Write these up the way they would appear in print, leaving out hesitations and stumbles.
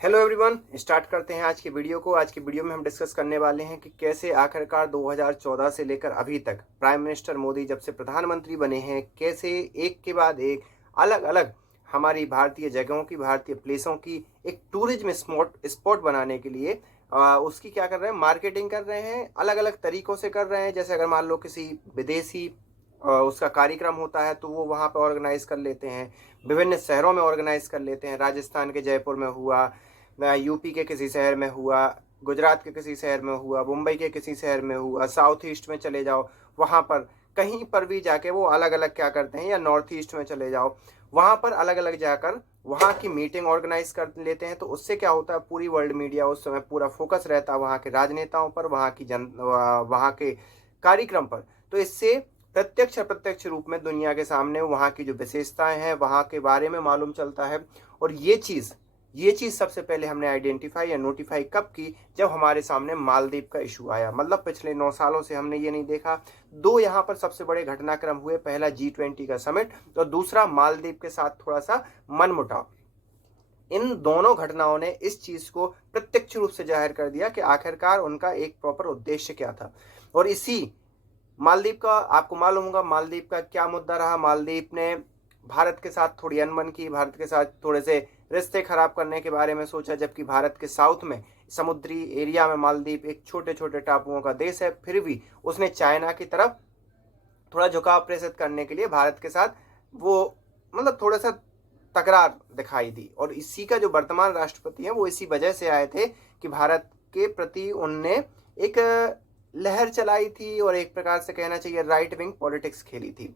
Hello everyone, start करते हैं आज की वीडियो को। आज की वीडियो में हम डिस्कस करने वाले हैं कि कैसे आखिरकार 2014 से लेकर अभी तक प्राइम मिनिस्टर मोदी जब से प्रधानमंत्री बने हैं, कैसे एक के बाद एक अलग अलग हमारी भारतीय जगहों की, भारतीय प्लेसों की एक टूरिज्म स्पॉट बनाने के लिए उसकी क्या कर रहे हैं, मार्केटिंग कर रहे हैं, अलग अलग तरीकों से कर रहे हैं। जैसे अगर मान लो किसी विदेशी उसका कार्यक्रम होता है तो वो वहाँ पर ऑर्गेनाइज कर लेते हैं, विभिन्न शहरों में ऑर्गेनाइज कर लेते हैं। राजस्थान के जयपुर में हुआ, यूपी के किसी शहर में हुआ, गुजरात के किसी शहर में हुआ, मुंबई के किसी शहर में हुआ, साउथ ईस्ट में चले जाओ, वहाँ पर कहीं पर भी जाके वो अलग अलग क्या करते हैं, या नॉर्थ ईस्ट में चले जाओ, वहाँ पर अलग अलग जाकर वहाँ की मीटिंग ऑर्गेनाइज कर लेते हैं। तो उससे क्या होता है, पूरी वर्ल्ड मीडिया उस समय पूरा फोकस रहता है वहाँ के राजनेताओं पर, वहाँ के कार्यक्रम पर। तो इससे प्रत्यक्ष अप्रत्यक्ष रूप में दुनिया के सामने वहाँ की जो विशेषताएं हैं वहाँ के बारे में मालूम चलता है। और ये चीज सबसे पहले हमने आइडेंटिफाई या नोटिफाई कब की, जब हमारे सामने मालदीव का इशू आया। मतलब पिछले 9 सालों से हमने ये नहीं देखा। दो यहाँ पर सबसे बड़े घटनाक्रम हुए, पहला G20 का समिट और दूसरा मालदीव के साथ थोड़ा सा मनमुटाव। इन दोनों घटनाओं ने इस चीज को प्रत्यक्ष रूप से जाहिर कर दिया कि आखिरकार उनका एक प्रॉपर उद्देश्य क्या था। और इसी मालदीव का आपको मालूम होगा, मालदीव का क्या मुद्दा रहा। मालदीव ने भारत के साथ थोड़ी अनबन की, भारत के साथ थोड़े से रिश्ते खराब करने के बारे में सोचा, जबकि भारत के साउथ में समुद्री एरिया में मालदीव एक छोटे छोटे टापुओं का देश है, फिर भी उसने चाइना की तरफ थोड़ा झुकाव प्रेषित करने के लिए भारत के साथ वो मतलब थोड़ा सा तकरार दिखाई दी। और इसी का जो वर्तमान राष्ट्रपति है वो इसी वजह से आए थे कि भारत के प्रति उनने एक लहर चलाई थी और एक प्रकार से कहना चाहिए राइट विंग पॉलिटिक्स खेली थी।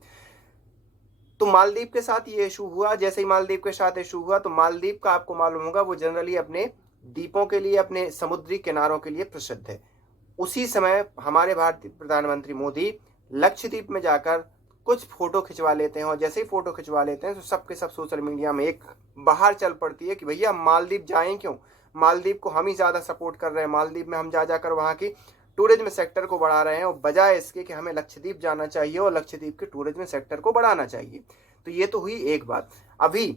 तो मालदीव के साथ ये इशू हुआ। जैसे ही मालदीव के साथ इशू हुआ तो मालदीव का आपको मालूम होगा वो जनरली अपने द्वीपों के लिए, अपने समुद्री किनारों के लिए प्रसिद्ध है। उसी समय हमारे भारतीय प्रधानमंत्री मोदी लक्षद्वीप में जाकर कुछ फोटो खिंचवा लेते हैं, और जैसे ही फोटो खिंचवा लेते हैं तो सबके सब सोशल मीडिया में एक बाहर चल पड़ती है कि भैया मालदीव जाएं क्यों, मालदीव को हम ही ज्यादा सपोर्ट कर रहे हैं, मालदीव में हम जा जाकर वहाँ की टूरिज्म सेक्टर को बढ़ा रहे हैं, और बजाय इसके कि हमें लक्षद्वीप जाना चाहिए और लक्षद्वीप के टूरिज्म सेक्टर को बढ़ाना चाहिए। तो ये तो हुई एक बात। अभी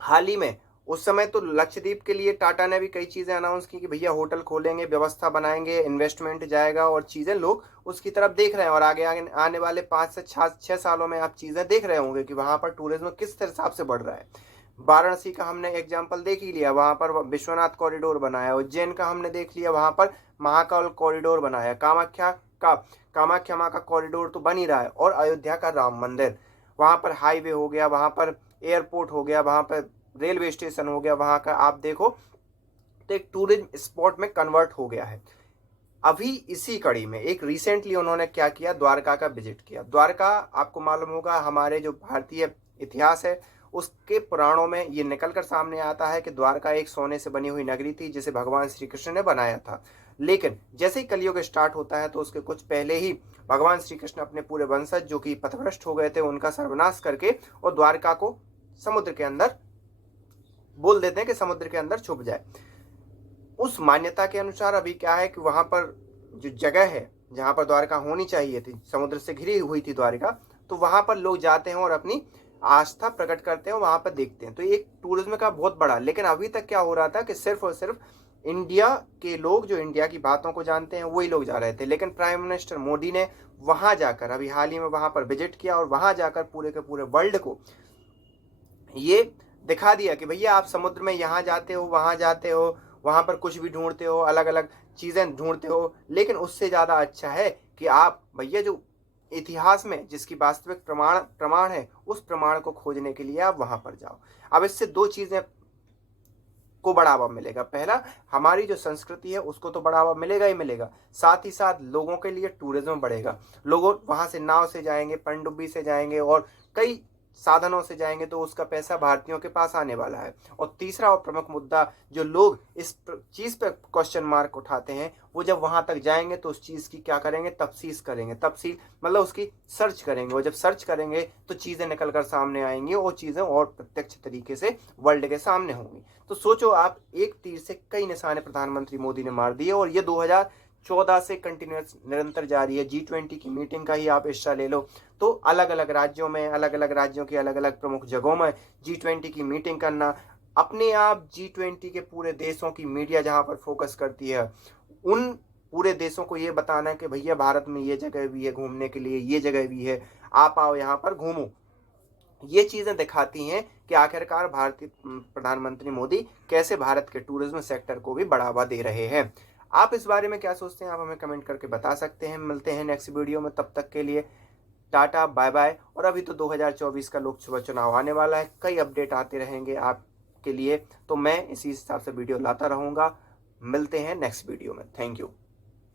हाल ही में उस समय तो लक्षद्वीप के लिए टाटा ने भी कई चीजें अनाउंस की कि भैया होटल खोलेंगे, व्यवस्था बनाएंगे, इन्वेस्टमेंट जाएगा, और चीजें लोग उसकी तरफ देख रहे हैं। और आगे आगे आने वाले 5 से 6 सालों में आप चीजें देख रहे होंगे कि वहां पर टूरिज्म किस हिसाब से बढ़ रहा है। वाराणसी का हमने एग्जाम्पल देख ही लिया, वहां पर विश्वनाथ कॉरिडोर बनाया। उज्जैन का हमने देख लिया, वहां पर महाकाल कॉरिडोर बनाया। कामाख्या माँ का कॉरिडोर तो बन ही रहा है। और अयोध्या का राम मंदिर, वहां पर हाईवे हो गया, वहां पर एयरपोर्ट हो गया, वहां पर रेलवे स्टेशन हो गया, वहां का आप देखो तो एक टूरिज्म स्पॉट में कन्वर्ट हो गया है। अभी इसी कड़ी में एक रिसेंटली उन्होंने क्या किया, द्वारका का विजिट किया। द्वारका आपको मालूम होगा हमारे जो भारतीय इतिहास है उसके पुराणों में ये निकलकर सामने आता है कि द्वारका एक सोने से बनी हुई नगरी थी जिसे भगवान श्री कृष्ण ने बनाया था। लेकिन जैसे ही कलयुग स्टार्ट होता है तो उसके कुछ पहले ही भगवान श्री कृष्ण अपने पूरे वंशज जो कि पथभ्रष्ट हो गए थे उनका सर्वनाश करके और द्वारका को समुद्र के अंदर बोल देते हैं कि समुद्र के अंदर छुप जाए। उस मान्यता के अनुसार अभी क्या है कि वहां पर जो जगह है जहां पर द्वारका होनी चाहिए थी, समुद्र से घिरी हुई थी द्वारका, तो वहां पर लोग जाते हैं और अपनी आस्था प्रकट करते हैं, वहां पर देखते हैं। तो एक टूरिज्म का बहुत बड़ा, लेकिन अभी तक क्या हो रहा था कि सिर्फ और सिर्फ इंडिया के लोग जो इंडिया की बातों को जानते हैं वही लोग जा रहे थे। लेकिन प्राइम मिनिस्टर मोदी ने वहां जाकर अभी हाल ही में वहां पर विजिट किया और वहां जाकर पूरे के पूरे वर्ल्ड को ये दिखा दिया कि भैया आप समुद्र में यहाँ जाते हो, वहां जाते हो, वहां पर कुछ भी ढूंढते हो, अलग अलग चीजें ढूंढते हो, लेकिन उससे ज्यादा अच्छा है कि आप भैया जो इतिहास में जिसकी वास्तविक प्रमाण है उस प्रमाण को खोजने के लिए आप वहां पर जाओ। अब इससे दो चीजें को बढ़ावा मिलेगा। पहला, हमारी जो संस्कृति है उसको तो बढ़ावा मिलेगा ही मिलेगा, साथ ही साथ लोगों के लिए टूरिज्म बढ़ेगा। लोग वहां से नाव से जाएंगे, पनडुब्बी से जाएंगे और कई साधनों से जाएंगे, तो उसका पैसा भारतीयों के पास आने वाला है। और तीसरा और प्रमुख मुद्दा जो लोग इस चीज पर क्वेश्चन मार्क उठाते हैं, वो जब वहां तक जाएंगे तो उस चीज की क्या करेंगे, तफ्सीस करेंगे। तफ्सील मतलब उसकी सर्च करेंगे, और जब सर्च करेंगे तो चीजें निकल कर सामने आएंगी और चीजें और प्रत्यक्ष तरीके से वर्ल्ड के सामने होंगी। तो सोचो आप, एक तीर से कई निशाने प्रधानमंत्री मोदी ने मार दिए, और ये 2014 से कंटिन्यूस निरंतर जारी है। G20 की मीटिंग का ही आप हिस्सा ले लो तो अलग अलग राज्यों में, अलग अलग राज्यों की अलग अलग प्रमुख जगहों में G20 की मीटिंग करना, अपने आप G20 के पूरे देशों की मीडिया जहां पर फोकस करती है, उन पूरे देशों को ये बताना है कि भैया भारत में ये जगह भी है घूमने के लिए, ये जगह भी है, आप आओ यहाँ पर घूमो। ये चीजें दिखाती हैं कि आखिरकार भारतीय प्रधानमंत्री मोदी कैसे भारत के टूरिज्म सेक्टर को भी बढ़ावा दे रहे हैं। आप इस बारे में क्या सोचते हैं, आप हमें कमेंट करके बता सकते हैं। मिलते हैं नेक्स्ट वीडियो में, तब तक के लिए टाटा बाय बाय। और अभी तो 2024 का लोकसभा चुनाव आने वाला है, कई अपडेट आते रहेंगे आपके लिए, तो मैं इसी हिसाब से वीडियो लाता रहूंगा। मिलते हैं नेक्स्ट वीडियो में। Thank you.